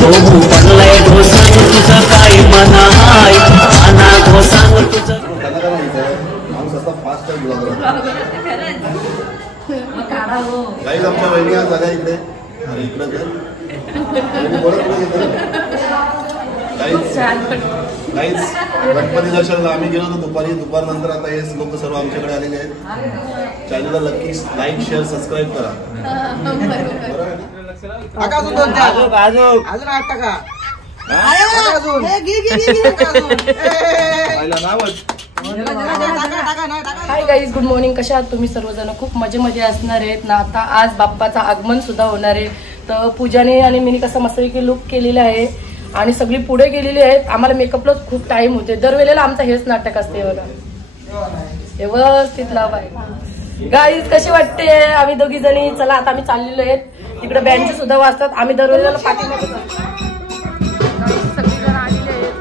हो पडलाय हो सांग तुझं काय मना हाय मना हो सांग तुझं गाईज आमच्या वहिनी आज झाल्या इकडे अरे इकडे गाईज गणपती दर्शनाला आम्ही गेलो होतो दुपारनंतर आता हे लोक सर्व आमच्याकडे आलेले आहेत. चॅनलला नक्की लाईक शेअर सबस्क्राईब करा. Hi guys, good morning. कशा आहात तुम्ही सर्वजण? खूप मजेमध्ये असणार आहेत ना. आता आज बाप्पाचं आगमन सुद्धा होणार आहे. तर पूजाने आणि मी कसं मस्तपैकी लुक केलेला आहे आणि सगळी पुढे गेलेली आहेत. आम्हाला मेकअपलाच खूप टाइम होते. दरवेळेला आमचं हेच नाटक असते बघा. व्यवस्थित लाव आहे गाईज. कशी वाटते आम्ही दोघी जणी? चला आता आम्ही चाललेलो आहेत. तिकडे बँड सुद्धा वाजतात. आम्ही दरवेळेला पाठीमागे सगळी जण आलेले आहेत.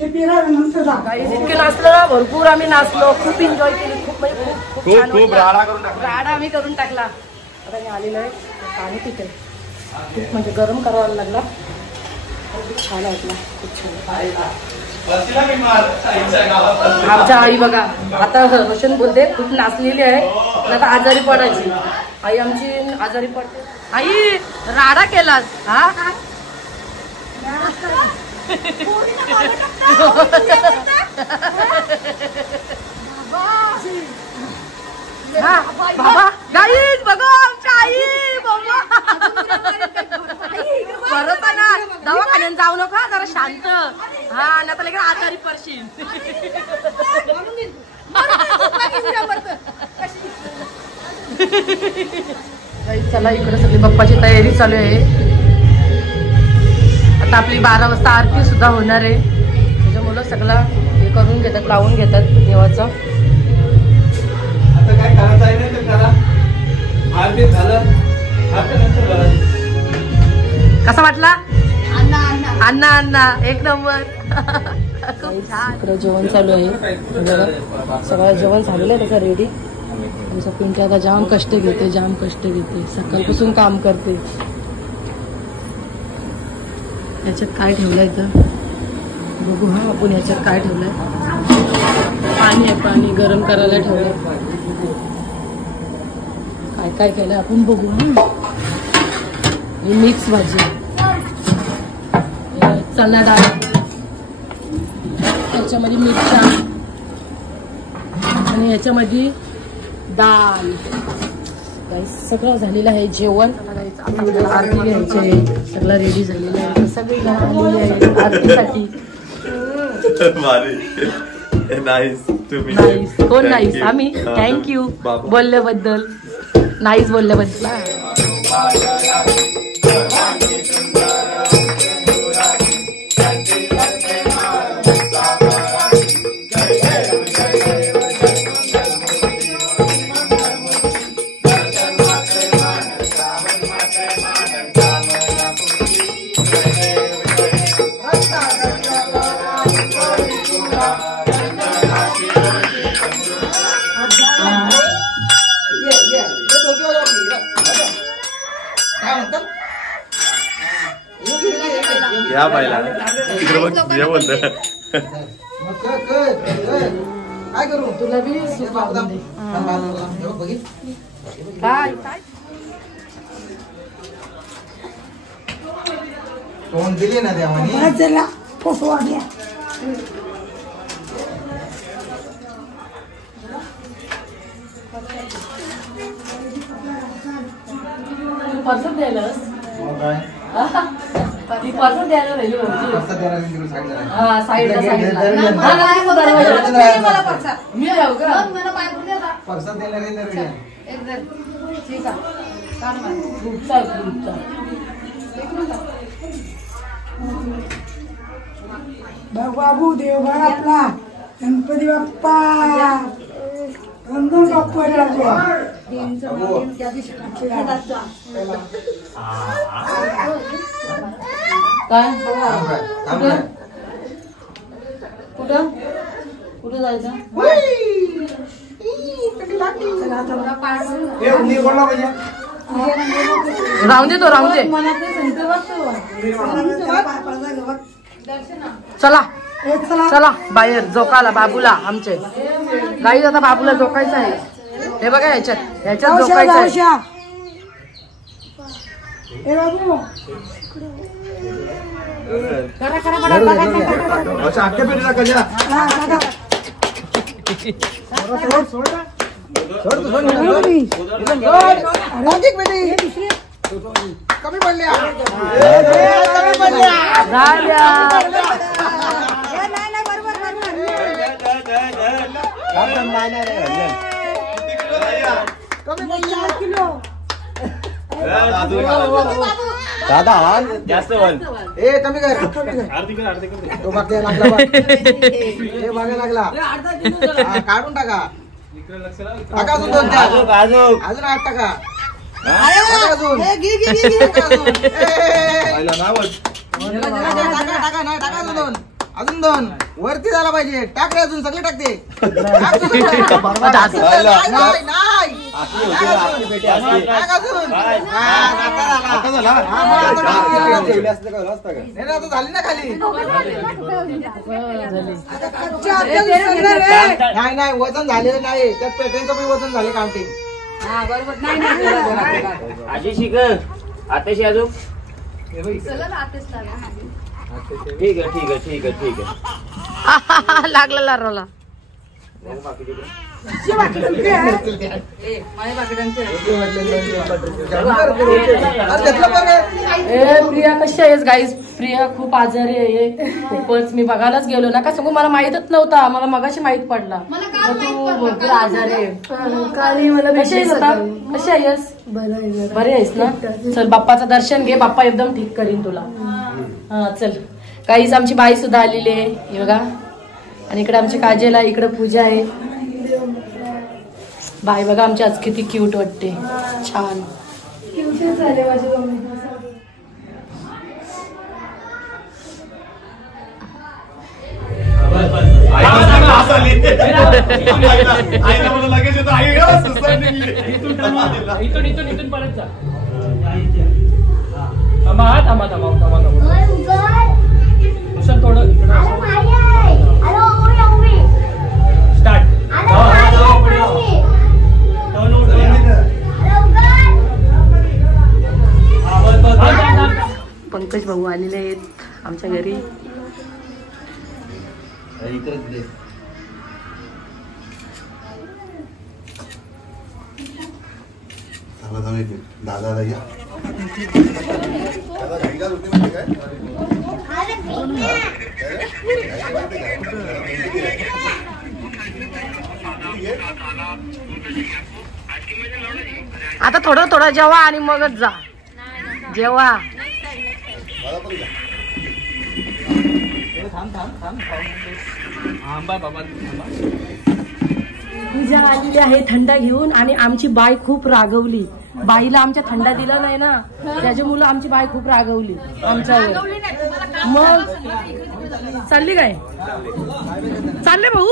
इतके नाचलो ना, भरपूर आम्ही नाचलो, खूप एन्जॉय केली, खूप म्हणजे खूप राडा आम्ही करून टाकला. आता मी आलेलो आहे पाणी पिते. खूप म्हणजे गरम करायला लागला. खूप छान वाटला, खूप छान. आमच्या आई बघा आता रोशन बोलते खूप नाचलेली आहे, आता आजारी पडायची. आई आमची आजारी पडते. आई राडा केलास हा? बाबा गाईज बघा आमच्या आई. बरोबर ना, दवाखान्यात जाऊ नका, जरा शांत. हा ना, तर लगेच आजारी पडशील. चला इकडे सगळी बाप्पाची तयारी चालू आहे. आता आपली 12 वाजता आरती सुद्धा होणार आहे. त्याच्यामुळं सगळं हे करून घेतात, लावून घेतात देवाचं. आता काय करायचं आहे ना ते करा. आरती झालं, कसा वाटला? अण्णा अण्णा एक नंबर. खूप छान. इकडे जेवण चालू आहे. सगळं जेवण झालेलं आहे त्याचं रेडी. आमचा पिंकी आता जाम कष्ट घेते, सकाळपासून काम करते. याच्यात काय ठेवलंय तर बघू. हा आपण याच्यात काय ठेवलंय. पाणी आहे, पाणी गरम करायला ठेवलंय. काय काय केलं आपण बघू. ही मिक्स भाजी, चना डाळ, त्याच्यामध्ये मिरच्या आणि याच्यामध्ये डाळ. सगळं झालेलं आहे जेवण. आता आपल्याला आरती घ्यायची आहे. सगळं रेडी झालेलं आहे. सगळी आलेली आहे आरतीसाठी. कोण नाईस? आम्ही थँक्यू बोलल्याबद्दल, नाईस बोलल्याबद्दल. या बायला तुझ्या बोलत काय करू तुला बी काय तोंड दिली ना देवानी. फोटो आ गया. पर्सन द्यायलास काय ती पर्सन द्यायला राहिली कसं देणार मी तिकडे साईडला राहील. हा साईडला मी जाऊ का परसात देणार आहे तर ठीक आहे. ग्रुपचा बाबू देवघर आपला गणपती बाप्पा गंधूर बाप्पा काय कुठं कुठं जायचं? राहून दे तो, राहून दे. चला चला बाहेर झोकाला बाबूला आमचे. गाई आता बाबूला झोकायचं आहे. हे बघा ह्याच्यात झोकायचं आहे. अख्ख्या पेटीला कशा कमी पडल्या. दादा जास्त ए कमी कर. तो बघायला लागला बघ. हे बघायला लागला. काढून टाका. टाका अजून 2 अजून 8 टाका. अजून टाका नाही टाका अजून 2 वरती झाला पाहिजे. टाक रे अजून सगळे टाकते. झाली ना खाली. नाही वजन झालेलं नाही. त्यात पेट्यांचं पण वजन झाले काउंटिंग. आजी शिक आताशी अजून ठीक आहे. लागला लारला. प्रिया कशी आहेस गाईस? प्रिया खूप आजारी आहे खूपच. मी बघायलाच गेलो ना का सांगू, मला माहितच नव्हता. मला मगाशी माहित पडला तू भरपूर आजारी आहे. कशी आहेस? बरी आहेस ना? चल बाप्पाचं दर्शन घे. बाप्पा एकदम ठीक करीन तुला. हा चल. गाईस आमची बाई सुद्धा आलेली आहे हे बघा. आणि इकडे आमची काजेला, इकडे पूजा आहे. बाई बघा आमची आज किती क्यूट वाटते. छान झाले माझे. इथून परत जा. थांबा थोडं स्टार्ट. भाऊ आलेले आहेत आमच्या घरी. दादा या आता थोडं थोडं जेवा आणि मगच जा. जेवा. पूजा आलेली आहे थंडा घेऊन आणि आमची बाई खूप रागवली. बाईला आमच्या थंडा दिला नाही ना त्याच्यामुळे आमची बाई खूप रागवली आमच्यावर. मग चालली काय चालले भाऊ.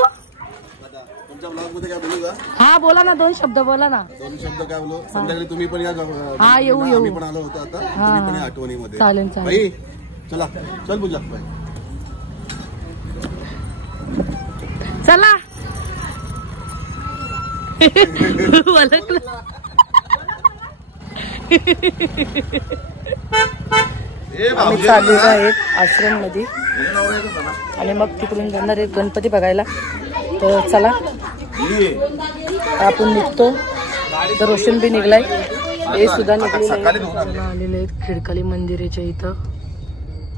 तुमच्या ब्लॉग मध्ये काय बोलू का? हा बोला ना 2 शब्द बोला ना. 2 शब्द काय बोलू? संध्याकाळी तुम्ही पण या. हा येऊ आम्ही पण आलो होतो आता. तुम्ही पण या आठवणीमध्ये. चालेल बाई चला चल पूजा बाई. चला. ओळखलं. आम्ही चाललेलो आहेत आश्रम मध्ये आणि मग तिकडून जाणार आहे गणपती बघायला. तर चला आपण निघतो. तर रोशन बी निघलाय हे सुद्धा निघलेले आलेले आहेत खिडकाली मंदिराच्या इथं.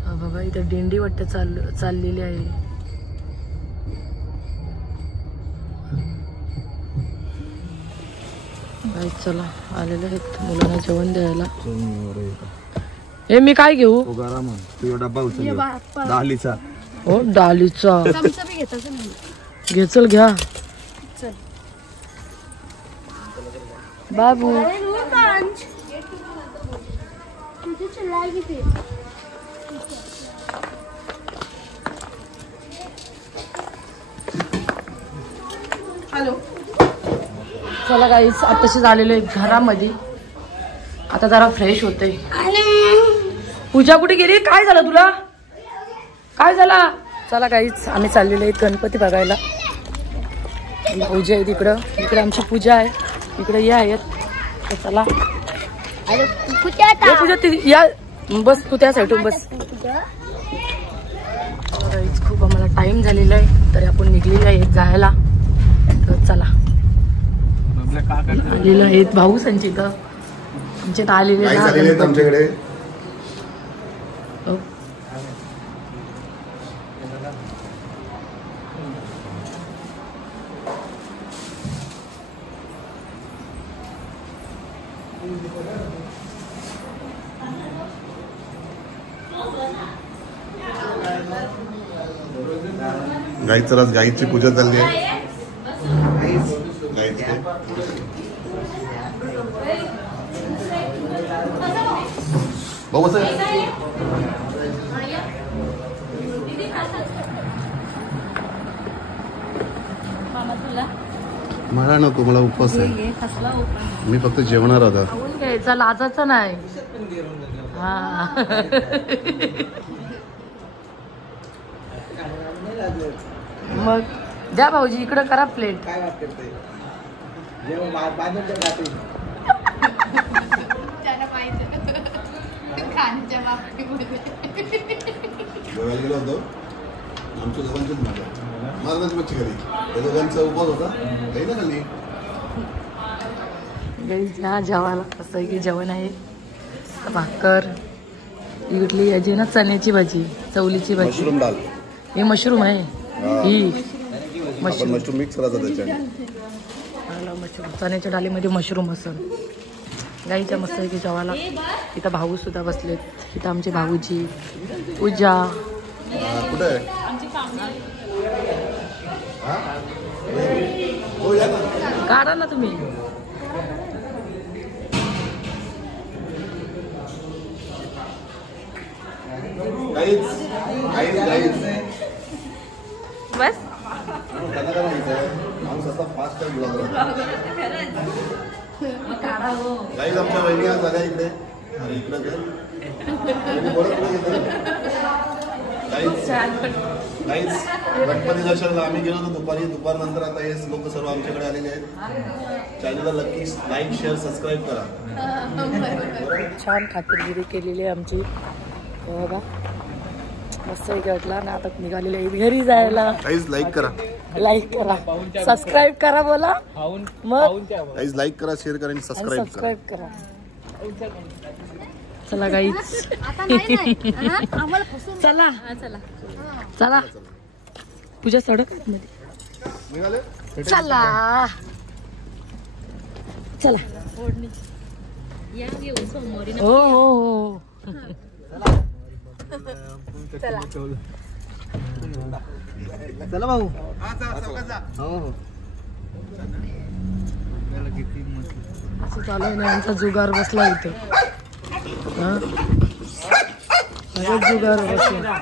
हा बघा इथं दिंडी वाटत चाललेली आहे. चला आलेले आहेत मुलांना जेवण द्यायला. हे मी काय घेऊ? डब्बा उचल दालीचा. हो डालीचा घेचल घ्या बाबू. हॅलो. चला गाईस आताशी झालेलो आहे घरामध्ये. आता जरा फ्रेश होते. पूजा कुठे गेली? काय झालं तुला? काय झाला? चला गाईस आम्ही चाललेलो आहेत गणपती बघायला. पूजा आहे तिकडं. इकडे आमची पूजा आहे. इकडे या आहेत. तर चला पूजा या बस तू त्या साईडून बस. गाईस खूप आम्हाला टाइम झालेला आहे तरी आपण निघलेले आहेत जायला. तर चला आलेलं आहेत भाऊ संचित आमच्यात आलेले आमच्याकडे. गाईची पूजा चालली आहे. मला नको मला उपवास आहे. मी फक्त जेवणार होता. घ्यायचा लाजाचा नाही. हा मग द्या भाऊजी इकडं करा प्लेट. काय बात करते जेवण बांधून जाते. बघायला गेलो होतो आमच्या दोघांचीच मजा. माझाच मच्छी खाली त्या दोघांचा उपवास होता काही ना खाली. हा जेवायला असं आहे की जेवण आहे. भाकर इडली याची ना चण्याची भाजी चवलीची भाजी. मशरूम डाल. हे मशरूम आहे. ही मशरूम मिक्स करायचा त्याच्यात. मशरूम चण्याच्या डालीमध्ये मशरूम असेल. गाईच्या मस्त आहे की जेवायला. इथं भाऊ सुद्धा बसलेत. इथं आमचे भाऊजी पूजा कुठे आहे? काढा ना तुम्ही. बस आमच्या वहिनी आज आल्या इकडे. गणपती दर्शनाला आम्ही गेलो होतो दुपारनंतर आता हे लोक सर्व आमच्याकडे आलेले आहेत. चॅनलला नक्की लाईक शेअर सबस्क्राईब करा. छान खातिरगिरी केलेली आहे आमची. बघा मस्त एक वाटला ना. आता निघालेले आहे घरी जायला. गाईज लाईक करा, लाईक करा, सबस्क्राईब करा बोला. मग गाईज लाईक करा, शेअर करा आणि सबस्क्राईब करा. सबस्क्राईब करा. चला गाईज चला चला पूजा सडक निघाले. चला चला. हो हो हो चला भाऊ. हो हो असं चालू आहे ना यांचा जुगार बसला इथं. हा जुगार बसला.